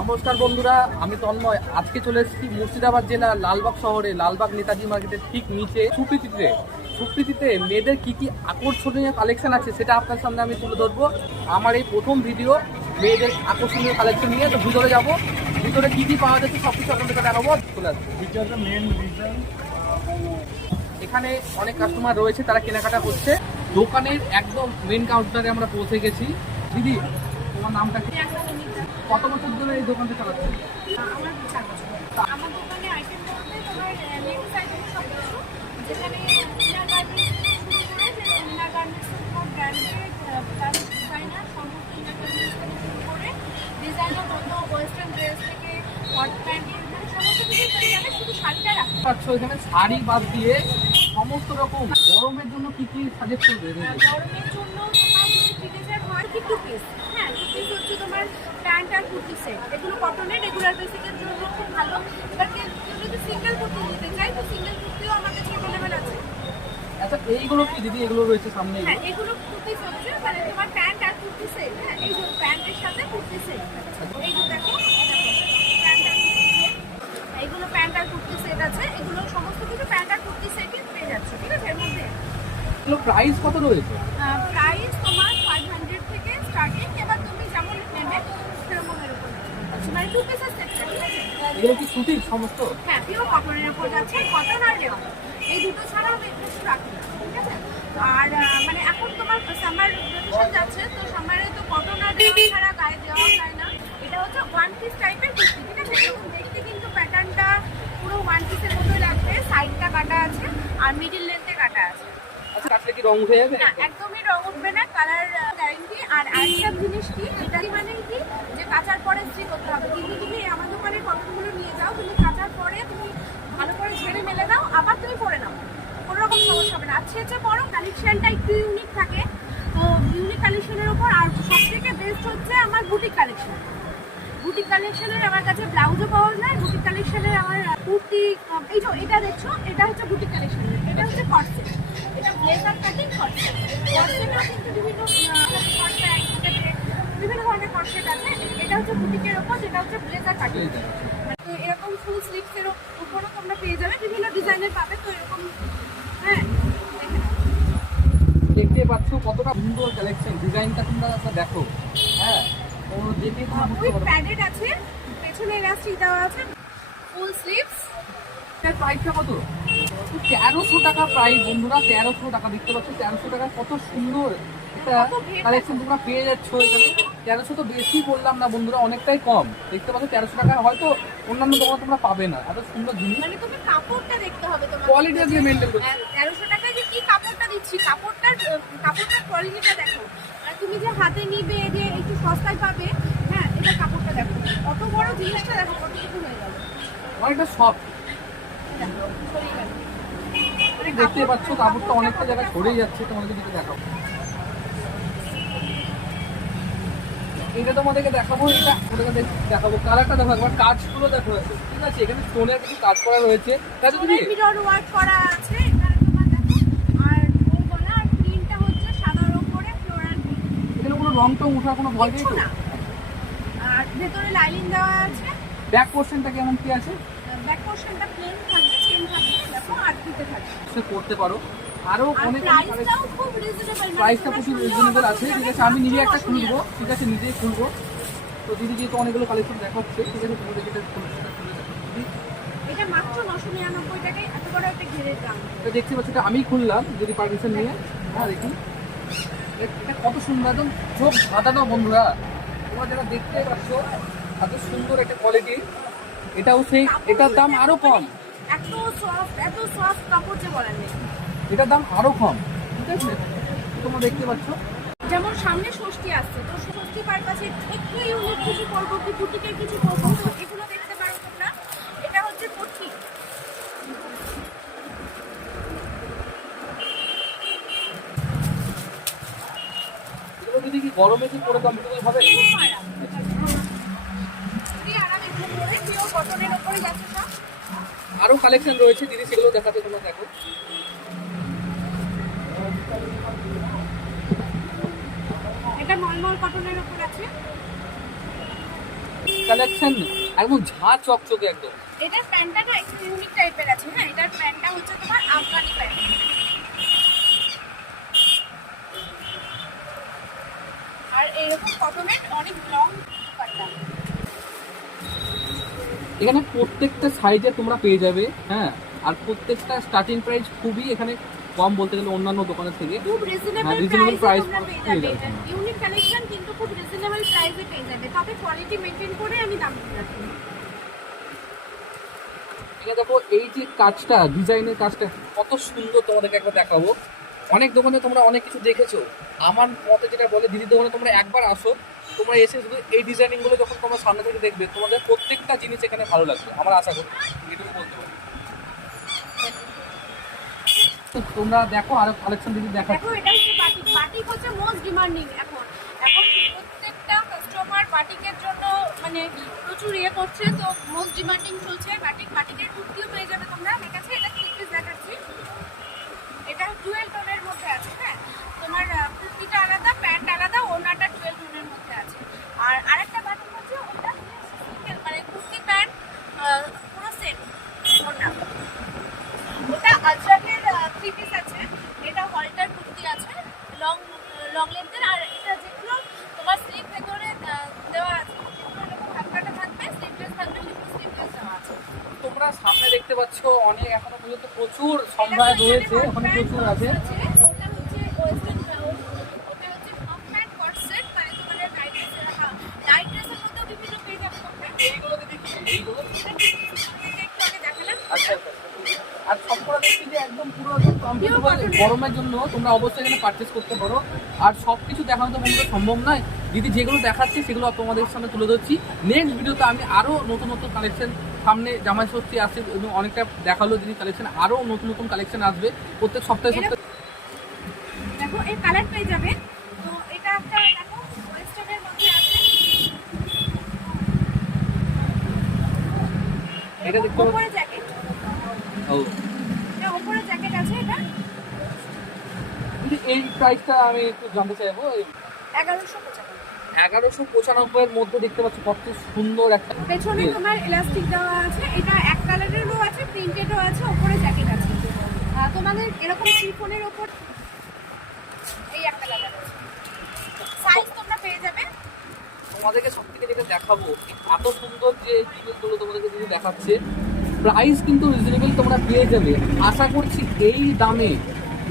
নমস্কার বন্ধুরা, আমি তন্ময়। আজকে চলে এসেছি মুর্শিদাবাদ জেলার লালবাগ শহরে, লালবাগ নেতাজি মার্কেটের ঠিক নিচে সুপ্রীতিতে মেয়েদের কি কি আকর্ষণীয় কালেকশন আছে সেটা আপনার সামনে আমি তুলে ধরবো। আমার এই প্রথম ভিডিও মেয়েদের আকর্ষণীয় কালেকশন নিয়ে। তো ভিতরে যাবো, ভিতরে কি কি পাওয়া যাচ্ছে সব কিছু আপনাদেরকে দেখাবো। চলে আসবো। এখানে অনেক কাস্টমার রয়েছে, তারা কেনাকাটা করছে। দোকানের একদম মেন কাউন্টারে আমরা পৌঁছে গেছি। দিদি, তোমার নামটা কি? কত বছর ধরে এই দোকানটা চালাচ্ছেন? আমার 4 বছর। আমার দোকানে আইটেম বলতে তোমার লেডিস আইটেম সব কিছু, যেখানে ইনার গার্মেন্টস শুরু করে যে ইনার গার্মেন্টসের উপর ব্র্যান্ডেড প্লাস ডিজাইনার সমস্ত ইনার গার্মেন্টস থেকে শুরু করে ডিজাইনার মতো ওয়েস্টার্ন ড্রেস থেকে হট প্যান্টের মানে সমস্ত কিছু পেয়ে যাবে, শুধু শাড়িটা রাখতে পাচ্ছ এখানে শাড়ি বাদ দিয়ে সমস্ত রকম। গরমের জন্য কি কি সাজেস্ট করবে? গরমের জন্য তোমার যদি টিনেজার হয় কি টু পিস, হ্যাঁ টু পিস হচ্ছে তোমার প্যান্ট আর কুর্তি সেট, এগুলো কটনের রেগুলার বেসিকের জন্য খুব ভালো। এবার কেউ যদি সিঙ্গেল কুর্তি নিতে চাই তো সিঙ্গেল কুর্তিও আমার কাছে অ্যাভেলেবেল আছে। আচ্ছা, এইগুলো কি দিদি? এগুলো রয়েছে সামনে? হ্যাঁ, এগুলো কুর্তি হচ্ছে মানে তোমার প্যান্ট আর কুর্তি সেট। হ্যাঁ, এই যে প্যান্টের সাথে কুর্তি সেট, এই যে দেখো প্যান্ট আর কুর্তি সেট, এইগুলো প্যান্ট আর কুর্তি সেট আছে। এগুলো সমস্ত কিছু প্যান্ট আর কুর্তি সেটই পেয়ে যাচ্ছে, ঠিক আছে? এর মধ্যে এগুলো প্রাইস কত রয়েছে? প্রাইস তোমার 500 থেকে স্টার্টিং। এবার তুমি যেমন নেবে সেরকমের উপর আছে, মানে টু পিসের সেট, ঠিক আছে? এগুলো কি সুতির সমস্ত? হ্যাঁ, পিওর কটনের উপর যাচ্ছে, কটন আর রেওয়ান এই দুটো ছাড়াও আমি একটু রাখি, ঠিক আছে? আর মানে এখন তোমার সামার ভ্যাকেশন যাচ্ছে, তো সামারে তো কটন আর রেওয়ান ছাড়া গায়ে দেওয়া যায় না। এটা হচ্ছে ওয়ান পিস টাইপের কুর্তি, ঠিক আছে? এরকম দেখতে কিন্তু প্যাটার্নটা পুরো ওয়ান পিসের মতোই লাগবে। সাইডটা কাটা আছে আর মিডিল লেন্থে কাটা আছে। আচ্ছা, কাটলে কি রং উঠে যাবে? না, একদমই রং উঠবে না, কালার গ্যারান্টি। আর আরেকটা জিনিস কি, এটা মানে কি যে কাচার পরে স্ত্রী করতে হবে। কিন্তু তুমি আমার দোকানে কটনগুলো নিয়ে যাও, তুমি কাচার পরে তুমি ভালো করে ঝেড়ে মেলে দাও, আবার তুমি পরে নাও, কোনো রকম সমস্যা হবে না। আর ছেঁচে বড় কালেকশনটা একটু ইউনিক থাকে, তো ইউনিক কালেকশনের উপর। আর সব থেকে বেস্ট হচ্ছে আমার বুটিক কালেকশন। বুটিক কালেকশনের আমার কাছে ব্লাউজও পাওয়া যায়। বুটিক কালেকশনের আমার কুর্তি, এই যে এটা দেখছো, এটা হচ্ছে বুটিক কালেকশনের। এটা হচ্ছে কটসেট, এটা ব্লেজার কাটিং কটসেট। কটসেটও কিন্তু বিভিন্ন ধরনের কটসেট আছে। এটা হচ্ছে বুটিকের ওপর, যেটা হচ্ছে ব্লেজার কাটিং। তো এরকম ফুল স্লিভসের উপরও তোমরা পেয়ে যাবে, বিভিন্ন ডিজাইনের পাবে। তো এরকম, হ্যাঁ, দেখতে পাচ্ছ কতটা সুন্দর কালেকশন। ডিজাইনটা তোমরা দেখো, হ্যাঁ, তো দেখে তোমরা বুঝতে পারবে। প্যাডেড আছে, পেছনে ইলাস্টিক দেওয়া আছে, ফুল স্লিভস। এর প্রাইসটা কত? 1300 টাকা প্রাইস বন্ধুরা, 1300 টাকা। দেখতে পাচ্ছ 1300 টাকা কত সুন্দর একটা কালেকশন তোমরা পেয়ে যাচ্ছ এখানে। 1300 তো বেশি বললাম না বন্ধুরা, অনেকটাই কম। দেখতে পাচ্ছ 1300 টাকা হয়তো অন্যান্য দোকানে তোমরা পাবে না এত সুন্দর জিনিস। মানে তুমি কাপড়টা দেখতে হবে, তোমার কোয়ালিটিটা দিয়ে মেইনটেইন করতে। 1300 টাকায় যে কি কাপড়টা দিচ্ছি, কাপড়টার কোয়ালিটিটা দেখো। আর তুমি যে হাতে নিবে যে একটু সস্তায় পাবে, হ্যাঁ, এটা কাপড়টা দেখো, কত বড় জিনিসটা দেখো, কতটুকু হয়ে যাবে। অনেকটা সফট ছড়িয়ে গেল। দেখতে পাচ্ছ, কাপড়টা অনেকটা জায়গায় ছড়িয়ে যাচ্ছে। তোমাদেরকে দিকে দেখাবো, এটা তোমাদেরকে দেখাবো। এটা তোমাদেরকে দেখাবো, কালারটা দেখো একবার, কাজগুলো দেখো, ঠিক আছে? এখানে স্টোনের কিছু কাজ করা রয়েছে, তাই তো? মিরর ওয়ার্ক করা আছে এখানে, তোমার দেখো। আর ওই গলা আর প্রিন্টটা হচ্ছে সাদার উপরে ফ্লোরাল প্রিন্ট। এখানে কোনো রং টং ওঠার কোনো ভয় নেই তো? না। আর ভেতরে লাইনিং দেওয়া আছে। ব্যাক পোর্শনটা কেমন কি আছে? ব্যাক পোর্শনটা প্লেন থাকবে, চেন থাকবে, দেখো আর দিতে থাকবে। সে করতে পারো। আরো আর অনেক প্রাইসটাও খুব রিজনেবল, প্রাইসটা খুব রিজনেবল আছে, ঠিক আছে? আমি নিজে একটা খুলবো, ঠিক আছে? নিজেই খুলবো। তো দিদি যেহেতু অনেকগুলো কালেকশন দেখাচ্ছে, ঠিক আছে? তোমাদের যেটা খুলে দেখো দিদি। এটা মাত্র 999 টাকায় এত বড় একটা ঘেরের দাম। এটা দেখতে পাচ্ছ, এটা আমি খুললাম যদি পারমিশন নিয়ে। হ্যাঁ, দেখুন এটা কত সুন্দর, একদম চোখ ধাঁধানো বন্ধুরা। তোমরা যেটা দেখতে পাচ্ছ এত সুন্দর একটা কোয়ালিটি। এটাও সেই, এটার দাম আরো কম। এত সফট কাপড় যে বলার নেই। এটার দাম আরো কম, ঠিক আছে? তোমরা দেখতে পাচ্ছ। যেমন সামনে ষষ্ঠী আসছে, তো ষষ্ঠী পারপাসে একটু ইউনিক কিছু করবো, কি বুটিকের কিছু করবো, তো এগুলো দেখতে পারো তোমরা। এটা হচ্ছে পট্টি, এগুলো যদি কি গরমে কি পরে কমফোর্টেবল হবে? খুব আরাম, খুবই আরাম। এগুলো পরে পিওর কটনের ওপরে যাচ্ছে সব। আরো কালেকশন রয়েছে দিদি, সেগুলো দেখাতে তোমরা দেখো। এটা নর্মাল কটনের ওপর আছে। কালেকশন একদম ঝাঁ চকচকে একদম। এটার প্যান্টটা না একটু ইউনিক টাইপের আছে। হ্যাঁ, এটার প্যান্টটা হচ্ছে তোমার আফগানি প্যান্ট। আর এরকম কটনের অনেক লং কাটটা। এখানে প্রত্যেকটা সাইজে তোমরা পেয়ে যাবে, হ্যাঁ, আর প্রত্যেকটা স্টার্টিং প্রাইস খুবই এখানে কম বলতে গেলে অন্যান্য দোকানের থেকে। খুব রিজনেবল reasonable প্রাইসে price তোমরা পেয়ে পেয়ে যাবে। যাবে। এটা ইউনিক কালেকশন কিন্তু খুব রিজনেবল প্রাইসে পেয়ে যাবে। তবে কোয়ালিটি মেইনটেইন করে আমি দাম রাখি। এখানে দেখো এই যে কাজটা, ডিজাইনের কাজটা কত সুন্দর, তোমাদেরকে একবার দেখাবো। অনেক দোকানে তোমরা অনেক কিছু দেখেছো, আমার মতে যেটা বলে দিদির দোকানে তোমরা একবার আসো, তোমরা এসে শুধু এই ডিজাইনিংগুলো যখন তোমরা সামনে থেকে দেখবে, তোমাদের প্রত্যেকটা জিনিস এখানে ভালো লাগবে, আমার আশা করি, এটুকু বলতে পারি। তো তোমরা দেখো আরো কালেকশন দিদি দেখাচ্ছি। দেখো এটা হচ্ছে বাটিক। বাটিক হচ্ছে মোস্ট ডিমান্ডিং এখন। এখন প্রত্যেকটা কাস্টমার বাটিকের জন্য মানে প্রচুর ইয়ে করছে, তো মোস্ট ডিমান্ডিং চলছে বাটিক। বাটিকের কুর্তিও পেয়ে যাবে তোমরা। আমার কাছে এটা 3 পিস দেখাচ্ছি। এটা ডুয়েল টোনের মধ্যে আছে। হ্যাঁ, তোমার কুর্তিটা আলাদা, প্যান্ট আলাদা, ওড়নাটা ডুয়েল টোনের মধ্যে আছে। আর আরেকটা বাটিক হচ্ছে ওটা সিঙ্গেল, মানে কুর্তি প্যান্ট পুরো সেম ওড়না। ওটা আজরাকের 3 পিস আছে। এটা হলটার কুর্তি আছে, লং লেন্থের। আর এটা যেগুলো তোমার স্লিভ ভেতরে দেওয়া আছে, যেগুলো এরকম হাত কাটা থাকবে, স্লিভলেস থাকবে, সেগুলো স্লিভলেস দেওয়া আছে। তোমরা সামনে দেখতে পাচ্ছ অনেক এখনো পর্যন্ত প্রচুর সম্ভার রয়েছে, ওখানে প্রচুর আছে। ওটা হচ্ছে ওয়েস্টার্ন ব্লাউজ। ওটা হচ্ছে হাফ প্যান্ট কট সেট, মানে তোমার নাইট ড্রেসের মধ্যেও বিভিন্ন পেয়ে যাবে তোমরা। এইগুলো দেখি, এইগুলো এটা একটু আগে দেখালাম। আচ্ছা আচ্ছা। আর সবকটা দেখছি যে একদম পুরো কমফোর্টেবল, গরমের জন্য তোমরা অবশ্যই এখানে পারচেস করতে পারো। আর সব কিছু দেখানো তো বন্ধুরা সম্ভব নয়, দিদি যেগুলো দেখাচ্ছে সেগুলো তোমাদের সামনে তুলে ধরছি। নেক্সট ভিডিওতে আমি আরও নতুন নতুন কালেকশন, সামনে জামাই ষষ্ঠী আসছে এবং অনেকটা দেখালো দিদি কালেকশন, আরও নতুন নতুন কালেকশন আসবে প্রত্যেক সপ্তাহে সপ্তাহে। দেখো এই কালার পেয়ে যাবে। তো এটা একটা দেখো ওয়েস্টার্নের মধ্যে আছে। এটা দেখতে পাচ্ছ? উপরে জ্যাকেট। ও, এটা উপরে জ্যাকেট আছে। এটা দিদি এই প্রাইসটা আমি একটু জানতে চাইবো। 1195। 1195 এর মধ্যে দেখতে পাচ্ছ কত সুন্দর একটা পেছনে তোমার ইলাস্টিক দেওয়া আছে। এটা এক কালারেরও আছে, প্রিন্টেডও আছে, উপরে জ্যাকেট আছে। তোমাদের এরকম শিফনের উপর এই একটা কালার আছে। সাইজ তোমরা পেয়ে যাবে। তোমাদেরকে সব থেকে যেটা দেখাবো, এত সুন্দর যে জিনিসগুলো তোমাদেরকে যদি দেখাচ্ছে, প্রাইস কিন্তু রিজনেবল তোমরা পেয়ে যাবে। আশা করছি এই দামে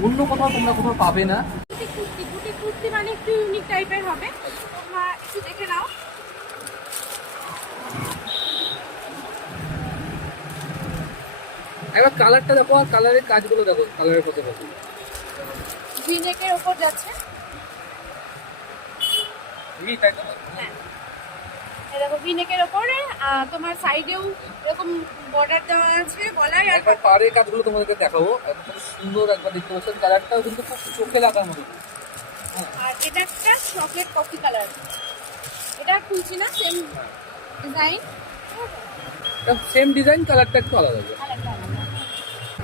অন্য কোথাও তোমরা কোথাও পাবে না। বুটিক কুর্তি মানে একটু ইউনিক টাইপের হবে, তোমরা একটু দেখে নাও। একবার কালারটা দেখো, আর কালারের কাজগুলো দেখো, কালারের কত কত ভিনেকের উপর যাচ্ছে। তাই তো? হ্যাঁ, এই দেখো ভিনেকের উপরে তোমার সাইডেও এরকম বর্ডার দেওয়া আছে গলায়। আর একবার পাড়ের কাজগুলো তোমাদেরকে দেখাবো, একদম সুন্দর একবার দেখতে পাচ্ছেন। কালারটাও কিন্তু খুব চোখে লাগার মতো। আর এটা একটা চকলেট কফি কালার। এটা খুলছি না, সেম ডিজাইন, সেম ডিজাইন, কালারটা একটু আলাদা হবে।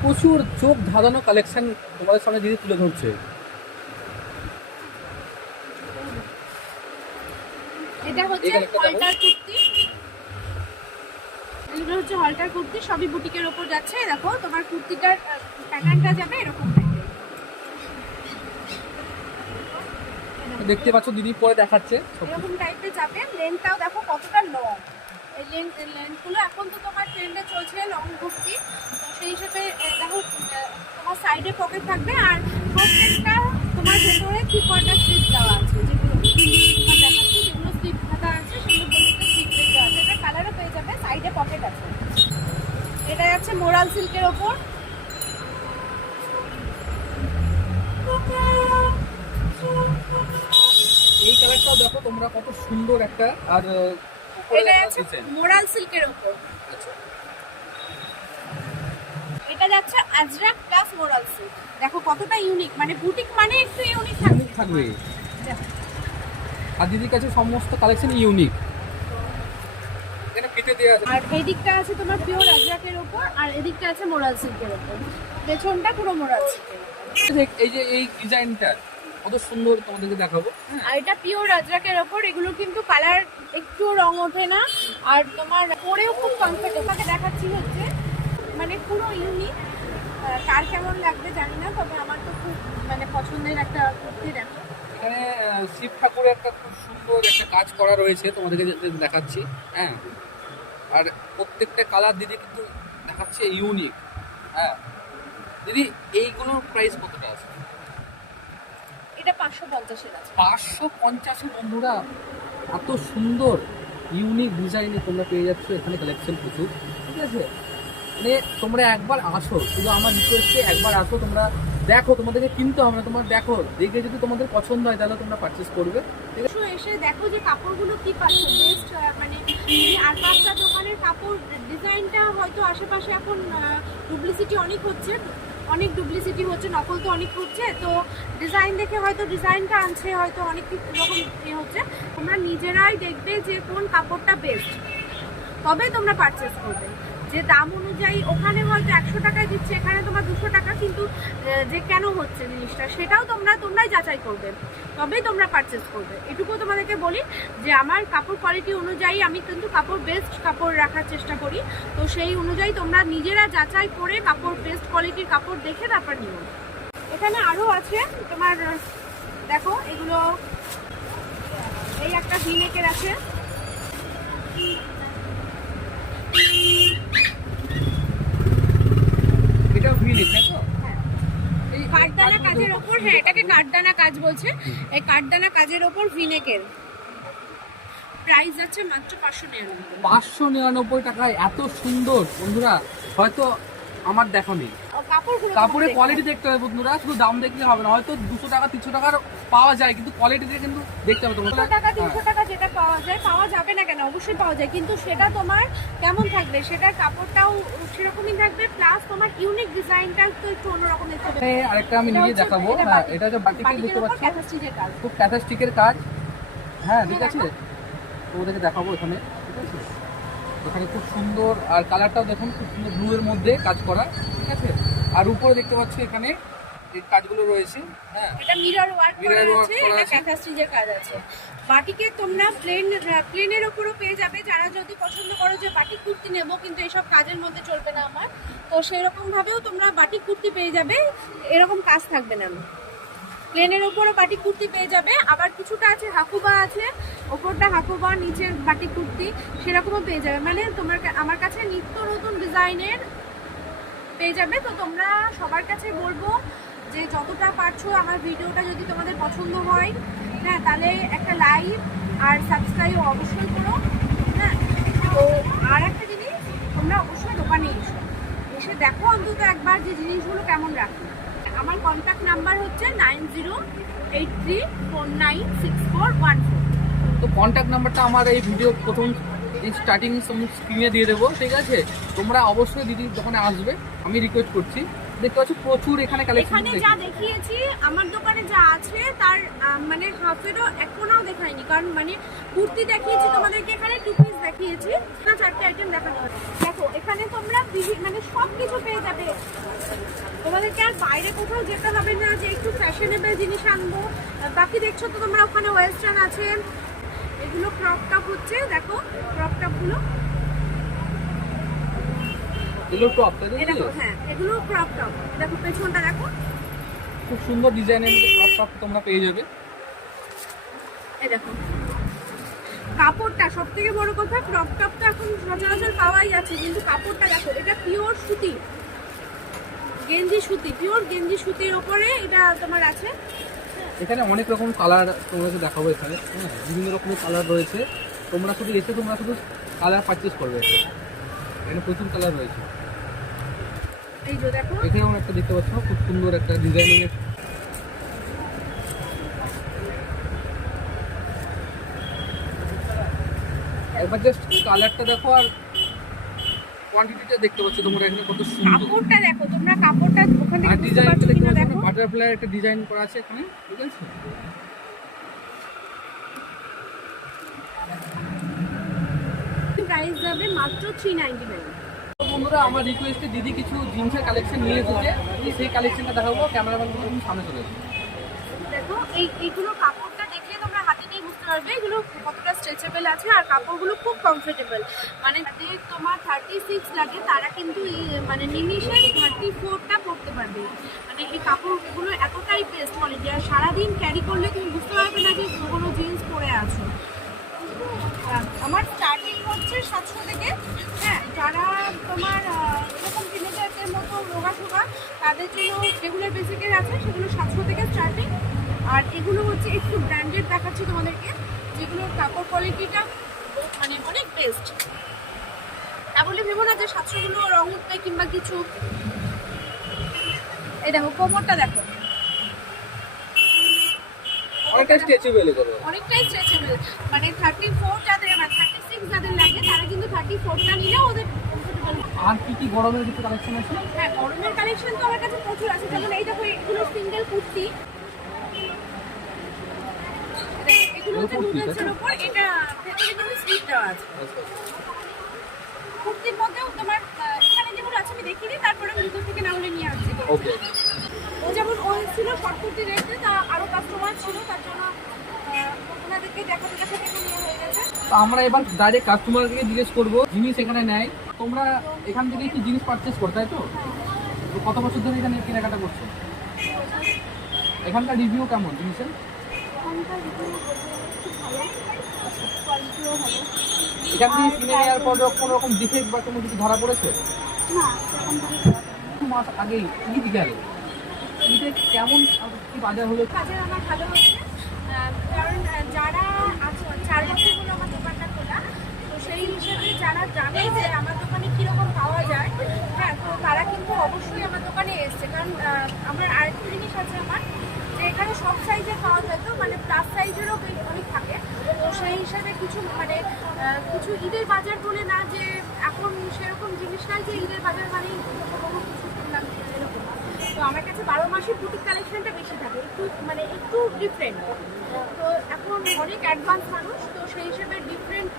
প্রচুর চোখ ধাঁধানো কালেকশন তোমাদের সামনে দিদি তুলে ধরছে। এটা হচ্ছে হলটার কুর্তি। এগুলো হচ্ছে হলটার কুর্তি, সবই বুটিকের ওপর যাচ্ছে। দেখো তোমার কুর্তিটার প্যাটার্নটা যাবে এরকম টাইপের। দেখতে পাচ্ছ দিদি পরে দেখাচ্ছে এরকম টাইপের যাবে। লেন্থটাও দেখো কতটা লং। এই লেন্থগুলো এখন তো তোমার ট্রেন্ডে চলছে লং কুর্তি, তো সেই হিসেবে দেখো তোমার সাইডে পকেট থাকবে। আর প্রত্যেকটা তোমার ভেতরে 3/4 স্লিপ দেওয়া আছে, যেগুলো তোমার দেখাচ্ছি, যেগুলো স্লিপ হাতা আছে সেগুলো বলতে স্লিপ দেওয়া আছে। এটা কালারও পেয়ে যাবে, সাইডে পকেট আছে। এটা যাচ্ছে মোরাল সিল্কের ওপর। এই কালারটাও দেখো তোমরা কত সুন্দর একটা। আর উপরে এটা একটা যাচ্ছে ডিজাইন। মোরাল সিল্কের ওপর। আচ্ছা, এটা যাচ্ছে আজরাক প্লাস মোরাল সিল্ক। দেখো কতটা ইউনিক, মানে বুটিক মানে একটু ইউনিক থাকবে। ইউনিক থাকবে। আর দিদির কাছে সমস্ত কালেকশন ইউনিক। এখানে ফিতে দেওয়া আছে। আর এই দিকটা আছে তোমার পিওর আজরাকের ওপর, আর এদিকটা আছে মোরাল সিল্কের ওপর। পেছনটা পুরো মোরাল সিল্কের ওপর। এই যে এই ডিজাইনটা কত সুন্দর তোমাদেরকে দেখাবো। আর এটা পিওর আজরাকের ওপর, এগুলো কিন্তু কালার একটু রং ওঠে না, আর তোমার পরেও খুব কমফোর্টেবল। দেখাচ্ছি হচ্ছে মানে পুরো ইউনিক, কার কেমন লাগবে জানি না, তবে আমার তো খুব মানে পছন্দের একটা কুর্তি। দেখো এখানে শিব ঠাকুরের একটা খুব সুন্দর একটা কাজ করা রয়েছে, তোমাদেরকে দেখাচ্ছি। হ্যাঁ, আর প্রত্যেকটা কালার দিদি কিন্তু দেখাচ্ছে ইউনিক। হ্যাঁ দিদি, এইগুলোর প্রাইস কতটা আছে? এটা 550-এর আছে। 550 বন্ধুরা, এত সুন্দর ইউনিক ডিজাইনে তোমরা পেয়ে যাচ্ছ এখানে কালেকশন প্রচুর। ঠিক আছে, মানে তোমরা একবার আসো, শুধু আমার রিকোয়েস্টে একবার আসো, তোমরা দেখো, তোমাদেরকে কিনতে হবে না, তোমরা দেখো, দেখে যদি তোমাদের পছন্দ হয় তাহলে তোমরা পারচেস করবে। ঠিক আছে, এসে দেখো যে কাপড়গুলো কি পাচ্ছ বেস্ট, মানে আর পাঁচটা দোকানের কাপড় ডিজাইনটা হয়তো আশেপাশে এখন ডুপ্লিসিটি অনেক হচ্ছে, নকল তো অনেক হচ্ছে, তো ডিজাইন দেখে হয়তো ডিজাইনটা আনছে, হয়তো অনেক রকম হচ্ছে। তোমরা নিজেরাই দেখবে যে কোন কাপড়টা বেস্ট, তবে তোমরা পারচেস করবে। যে দাম অনুযায়ী ওখানে হয়তো 100 টাকায় দিচ্ছে, এখানে তোমার 200 টাকা, কিন্তু যে কেন হচ্ছে জিনিসটা সেটাও তোমরাই যাচাই করবে, তবেই তোমরা পারচেস করবে। এটুকু তোমাদেরকে বলি যে আমার কাপড় কোয়ালিটি অনুযায়ী আমি কিন্তু কাপড় বেস্ট কাপড় রাখার চেষ্টা করি, তো সেই অনুযায়ী তোমরা নিজেরা যাচাই করে কাপড় বেস্ট কোয়ালিটির কাপড় দেখে তারপর নিও। এখানে আরও আছে তোমার, দেখো এগুলো, এই একটা ভিনেকের আছে, এটা ভিনিক, তাই তো? এই কাঠদানা কাজের ওপর, হ্যাঁ এটাকে কাঠদানা কাজ বলছে। এই কাঠদানা কাজের ওপর ভিনেকের প্রাইস আছে মাত্র 599। 599 টাকায় এত সুন্দর বন্ধুরা, হয়তো আমার দেখা নেই। কাপড়ের কোয়ালিটি দেখতে হবে বন্ধুরা, শুধু দাম দেখলে হবে না। হয়তো 200 টাকা 300 টাকার পাওয়া যায়, কিন্তু কোয়ালিটি দিয়ে কিন্তু দেখতে হবে তোমার। 200 টাকা 300 টাকা যেটা পাওয়া যাবে না কেন, অবশ্যই পাওয়া যায়, কিন্তু সেটা তোমার কেমন থাকবে, সেটার কাপড়টাও সেরকমই থাকবে, প্লাস তোমার ইউনিক ডিজাইনটা তো একটু অন্যরকম দেখতে হবে। আরেকটা আমি নিজে দেখাবো। হ্যাঁ, এটা হচ্ছে বাটিকের, দেখতে পাচ্ছ কাজ, খুব ক্যাথাস্টিকের কাজ। হ্যাঁ ঠিক আছে, তোমাদেরকে দেখাবো এখানে। ঠিক আছে, এখানে খুব সুন্দর, আর কালারটাও দেখুন খুব সুন্দর, ব্লু এর মধ্যে কাজ করা। ঠিক আছে, আর উপরে দেখতে পাচ্ছ এখানে এই কাজগুলো রয়েছে। হ্যাঁ, এটা মিরর ওয়ার্ক করা আছে, এটা ক্যাথাস্টিজের কাজ আছে। বাটিকে তোমরা প্লেনের উপরও পেয়ে যাবে, যারা যদি পছন্দ করো যে বাটিক কুর্তি নেবো কিন্তু এসব কাজের মধ্যে চলবে না আমার, তো সেরকম ভাবেও তোমরা বাটিক কুর্তি পেয়ে যাবে, এরকম কাজ থাকবে না। প্লেনের উপরও বাটিক কুর্তি পেয়ে যাবে, আবার কিছুটা আছে হাকুবা আছে, ওপরটা হাকুবা, নিচের বাটিক কুর্তি সেরকমও পেয়ে যাবে। মানে আমার কাছে নিত্য নতুন ডিজাইনের পেয়ে যাবে। তো তোমরা সবার কাছে বলবো যে যতটা পারছো আমার ভিডিওটা যদি তোমাদের পছন্দ হয়, হ্যাঁ তাহলে একটা লাইক আর সাবস্ক্রাইব অবশ্যই করো। হ্যাঁ, তো আর একটা জিনিস, তোমরা অবশ্যই দোকানে এসে দেখো অন্তত একবার যে জিনিসগুলো কেমন রাখি। আমার কন্ট্যাক্ট নাম্বার হচ্ছে 9083496414। তো কন্ট্যাক্ট নাম্বারটা আমার এই ভিডিও প্রথম স্টার্টিং স্ক্রিনে দিয়ে দেবো। ঠিক আছে, তোমরা অবশ্যই দিদির দোকানে আসবে, আমি রিকোয়েস্ট করছি। দেখতে পাচ্ছি প্রচুর এখানে কালেকশন। এখানে যা দেখিয়েছি আমার দোকানে যা আছে তার মানে হাফেরও এক কোনাও দেখাইনি, কারণ মানে কুর্তি দেখিয়েছি তোমাদেরকে, এখানে টু পিস দেখিয়েছি না, 4টে আইটেম দেখানো হবে। দেখো এখানে তোমরা মানে সব কিছু পেয়ে যাবে, তোমাদেরকে আর বাইরে কোথাও যেতে হবে না যে একটু ফ্যাশনেবল জিনিস আনবো। বাকি দেখছো তো তোমরা ওখানে ওয়েস্টার্ন আছে, এগুলো ক্রপ টপ হচ্ছে, দেখো ক্রপ টপগুলো, এগুলো টপ, তাই তো? দেখো হ্যাঁ এগুলো ক্রপ টপ, দেখো পেছনটা দেখো খুব সুন্দর ডিজাইনের মধ্যে ক্রপ টপ তোমরা পেয়ে যাবে। এই দেখো কাপড়টা, সব থেকে বড় কথা ক্রপ টপটা এখন সচরাচর পাওয়াই যাচ্ছে, কিন্তু কাপড়টা দেখো, এটা পিওর সুতি, গেঞ্জি সুতি, পিওর গেঞ্জি সুতির ওপরে এটা তোমার আছে। এখানে অনেক রকম কালার তোমাকে দেখাবো। এখানে বিভিন্ন রকমের কালার রয়েছে, তোমরা শুধু কালার পারচেস করবে। এখানে প্রচুর কালার রয়েছে। এই যে দেখো এখানেও একটা দেখতে পাচ্ছ খুব সুন্দর একটা ডিজাইনিং এর, একবার জাস্ট কালারটা দেখো আর কোয়ান্টিটিটা দেখতে পাচ্ছ তোমরা এখানে কত সুন্দর। কাপড়টা দেখো তোমরা, কাপড়টা ওখান থেকে আর বুঝতে ডিজাইনটা পারছো দেখতে কিনা পাচ্ছ, দেখো, বাটারফ্লাই একটা ডিজাইন করা আছে এখানে। ঠিক আছে, প্রাইস যাবে মাত্র 399। বন্ধুরা আমার রিকোয়েস্টে দিদি কিছু জিন্সের কালেকশন নিয়ে এসেছে, সেই কালেকশনটা দেখাবো। ক্যামেরাম্যান সামনে চলে আসবে। দেখো এইগুলো কাপড়টা দেখলে তোমরা হাতে নিয়ে বুঝতে পারবে এগুলো কতটা স্ট্রেচেবল আছে, আর কাপড়গুলো খুব কমফোর্টেবল। মানে যাদের তোমার 36 লাগে তারা কিন্তু মানে নিমিশে 34টা পরতে পারবে। মানে এই কাপড়গুলো এতটাই বেস্ট কোয়ালিটি, আর সারাদিন ক্যারি করলে তুমি বুঝতে পারবে না যে কোনো জিন্স পরে আছো। আমার স্টার্টিং হচ্ছে 700 থেকে। হ্যাঁ, যারা তোমার এরকম টিনেজারদের মতো রোগা সোগা তাদের জন্য রেগুলার বেসিকের আছে, সেগুলো 700 থেকে স্টার্টিং। আর এগুলো হচ্ছে একটু ব্র্যান্ডেড দেখাচ্ছি তোমাদেরকে, যেগুলোর কাপড় কোয়ালিটিটা মানে অনেক বেস্ট। তা বলে ভেবো না যে 700গুলো রং উঠবে কিংবা কিছু। এই দেখো কোমরটা দেখো, অনেকটাই স্ট্রেচেবল করে, অনেকটাই স্ট্রেচেবল। মানে 34 যাদের বা 36 যাদের লাগে তারা কিন্তু 34টা নিলেও ওদের কমফোর্টেবল। আর কি গরমের কিছু কালেকশন আছে? হ্যাঁ, গরমের কালেকশন তো আমার কাছে প্রচুর আছে। যেমন এই দেখো, এগুলো সিঙ্গেল কুর্তি, এগুলো হচ্ছে নুডলসের উপর, এটা ভেতরে কিন্তু স্লিপ দেওয়া আছে। কুর্তির মধ্যেও তোমার এখানে যেগুলো আছে আমি দেখিনি, তারপরে আমি ভিতর থেকে না হলে নিয়ে আসছি। ওকে, ও যেমন ও ছিল শর্ট কুর্তি রেখে, তা আরও কাস্টমার ছিল, তার জন্য ওনাদেরকে দেখাতে দেখাতে নিয়ে হয়ে গেছে। তো আমরা এবার ডাইরেক্ট কাস্টমারকে জিজ্ঞেস করবো জিনিস এখানে নেয়, তোমরা এখান থেকে কি জিনিস পারচেস করো তাই তো? তো কত বছর ধরে এখানে কেনাকাটা করছো? এখানকার রিভিউ কেমন জিনিসের? এখানকার রিভিউ খুব ভালো, কোয়ালিটিও ভালো। এখান থেকে কিনে নেওয়ার পর কোনো রকম ডিফেক্ট বা কোনো কিছু ধরা পড়েছে? না, সেরকম ভালো। 2 মাস আগেই ঈদ গেল, ঈদে কেমন কি বাজার হলো? বাজার আমার ভালো হচ্ছে, কারণ যারা আছে 4 বছর হলো আমার দোকানটা খোলা, তো সেই হিসেবে যারা জানে যে আমার দোকানে কীরকম পাওয়া যায়, হ্যাঁ, তো তারা কিন্তু অবশ্যই আমার দোকানে এসছে। কারণ আমার আরেকটা জিনিস আছে আমার, যে এখানে সব সাইজের পাওয়া যায়, তো মানে প্লাস সাইজেরও অনেক থাকে। তো সেই হিসাবে কিছু মানে কিছু ঈদের বাজার বলে না যে এখন সেরকম জিনিস নাই যে ঈদের বাজার মানেই কোনো কিছু কিনলাম এরকম। তো আমার কাছে 12 মাসের বুটিক কালেকশনটা বেশি থাকে, একটু ডিফারেন্ট। তো এখন অনেক অ্যাডভান্স মানুষ, তো সেই হিসেবে ডিফারেন্ট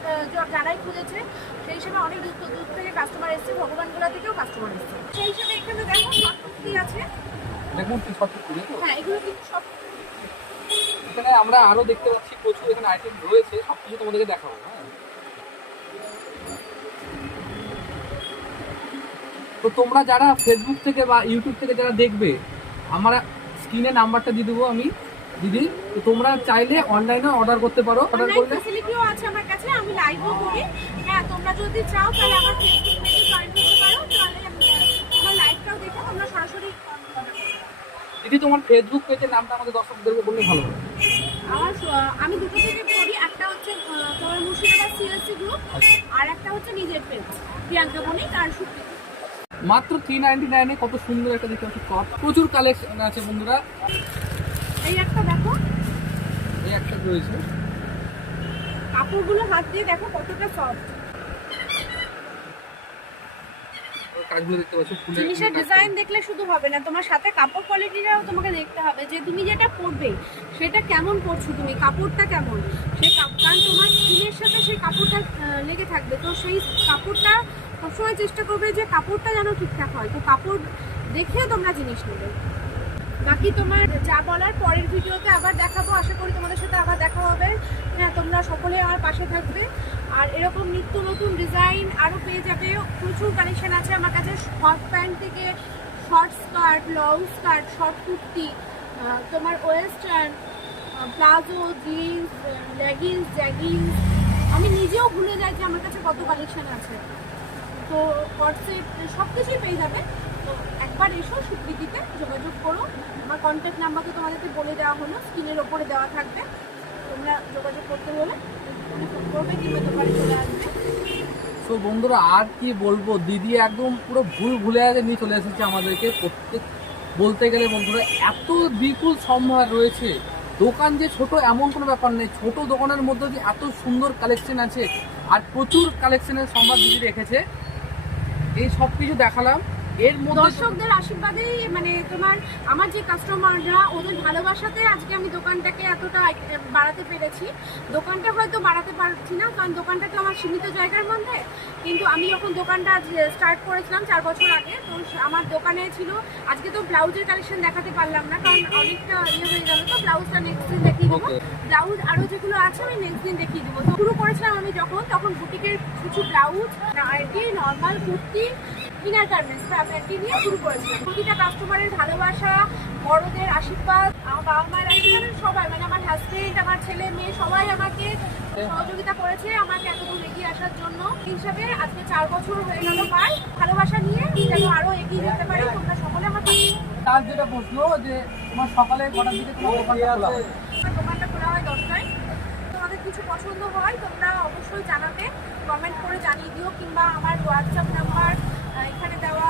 যারাই খুঁজেছে সেই হিসেবে অনেক দূর থেকে কাস্টমার এসছে, ভগবানগোলা থেকেও কাস্টমার এসছে। সেই হিসেবে এখানে দেখো শর্ট কুর্তি আছে। দেখুন কি সব কিছু তো? হ্যাঁ, এগুলো কিন্তু সব এখানে আমরা আরো দেখতে পাচ্ছি প্রচুর এখানে আইটেম রয়েছে, সব কিছু তোমাদেরকে দেখাবো। হ্যাঁ, তো তোমরা যারা ফেসবুক থেকে বা ইউটিউব থেকে যারা দেখবে, আমরা স্ক্রিনে নাম্বারটা দিয়ে দেবো আমি দিদি, তো তোমরা চাইলে অনলাইনে অর্ডার করতে পারো। অর্ডার অনলাইন করলে ফ্যাসিলিটিও আছে আমার কাছে, আমি লাইভও করি। হ্যাঁ, তোমরা যদি চাও তাহলে আমার ফেসবুক পেজে জয়েন করতে পারো, তাহলে আমার লাইভটাও দেখে তোমরা সরাসরি দিদি তোমার ফেসবুক পেজের নামটা আমাদের দর্শকদেরকে বললে ভালো হবে। আমি দুটো থেকে করি, একটা হচ্ছে তোমার মুর্শিদাবাদ সিএসসি গ্রুপ, আর একটা হচ্ছে নিজের পেজ প্রিয়াঙ্কা বণিক আর সুপ্রিয়া। মাত্র 399 কত সুন্দর একটা দেখতে পাচ্ছি টপ, প্রচুর কালেকশন আছে বন্ধুরা। এই একটা দেখো, এই একটা রয়েছে, কাপড়গুলো হাত দিয়ে দেখো কতটা সফট। কাজগুলো দেখতে পাচ্ছি ফুলের জিনিসের ডিজাইন দেখলে শুধু হবে না, তোমার সাথে কাপড় কোয়ালিটিটাও তোমাকে দেখতে হবে, যে তুমি যেটা পরবে সেটা কেমন পরছো, তুমি কাপড়টা কেমন, সেই কারণ তোমার স্কিনের সাথে সেই কাপড়টা লেগে থাকবে। তো সেই কাপড়টা সবসময় চেষ্টা করবে যে কাপড়টা যেন ঠিকঠাক হয়, তো কাপড় দেখে তোমরা জিনিস নেবে। বাকি তোমার যা বলার পরের ভিডিওতে আবার দেখাবো, আশা করি তোমাদের সাথে আবার দেখা হবে। হ্যাঁ, তোমরা সকলে আমার পাশে থাকবে, আর এরকম নিত্য নতুন ডিজাইন আরও পেয়ে যাবে। প্রচুর কালেকশন আছে আমার কাছে, শর্ট প্যান্ট থেকে short skirt, long skirt, short kurti, তোমার western, palazzo, jeans, leggings, jeggings. আমি নিজেও ভুলে যাই যে আমার কাছে কত কালেকশন আছে। তো হোয়াটসঅ্যাপ সব কিছুই পেয়ে যাবে। তো একবার এসো, সুপ্রীতিতে যোগাযোগ করো। আমার কন্ট্যাক্ট নাম্বার তো তোমাদেরকে বলে দেওয়া হলো, স্ক্রিনের ওপরে দেওয়া থাকবে। তোমরা যোগাযোগ করতে হলে ফোন করবে কিংবা দোকানে চলে আসবে। তো বন্ধুরা আর কি বলবো, দিদি একদম পুরো ভুলে নিয়ে চলে এসেছে আমাদেরকে। প্রত্যেক বলতে গেলে বন্ধুরা এত বিপুল সম্ভার রয়েছে, দোকান যে ছোট এমন কোনো ব্যাপার নেই, ছোট দোকানের মধ্যে যে এত সুন্দর কালেকশন আছে, আর প্রচুর কালেকশনের সম্ভার দিদি রেখেছে। এই সব কিছু দেখালাম, এর মধ্যে দর্শকদের আশীর্বাদেই মানে তোমার আমার যে কাস্টমাররা ওদের ভালোবাসাতে আজকে আমি দোকানটাকে এতটা বাড়াতে পেরেছি। দোকানটা হয়তো বাড়াতে পারছি না, কারণ দোকানটা তো আমার সীমিত জায়গার মধ্যে। কিন্তু আমি যখন দোকানটা স্টার্ট করেছিলাম 4 বছর আগে, তো আমার দোকানে ছিল, আজকে তো ব্লাউজের কালেকশন দেখাতে পারলাম না কারণ অনেকটা হয়ে গেল, তো ব্লাউজটা নেক্সট দিন দেখিয়ে দেবো। ব্লাউজ আরও যেগুলো আছে আমি নেক্সট দিন দেখিয়ে দেবো। তো শুরু করেছিলাম আমি তখন বুটিকের কিছু blouse, nightie, normal kurti, inner garments fabric নিয়ে শুরু করেছিলাম। প্রতিটা কাস্টমারের ভালোবাসা, বড়দের আশীর্বাদ, আমার বাবা মায়ের আশীর্বাদ, সবাই মানে আমার হাজবেন্ড, আমার ছেলে মেয়ে সবাই আমাকে সহযোগিতা করেছে আমাকে এতদূর এগিয়ে আসার জন্য। হিসাবে আজকে 4 বছর হয়ে গেল পার। ভালোবাসা নিয়ে যেন আরো এগিয়ে যেতে পারি, তোমরা সকলে আমার পাশে। তার যেটা প্রশ্ন যে তোমার সকালে কটার দিকে তোমার দোকানটা খোলা হয়? আমার দোকানটা খোলা হয় 10টায়। তোমাদের কিছু পছন্দ হয় তোমরা অবশ্যই জানাবে, কমেন্ট করে জানিয়ে দিও, কিংবা আমার হোয়াটসঅ্যাপ নাম্বার এখানে দেওয়া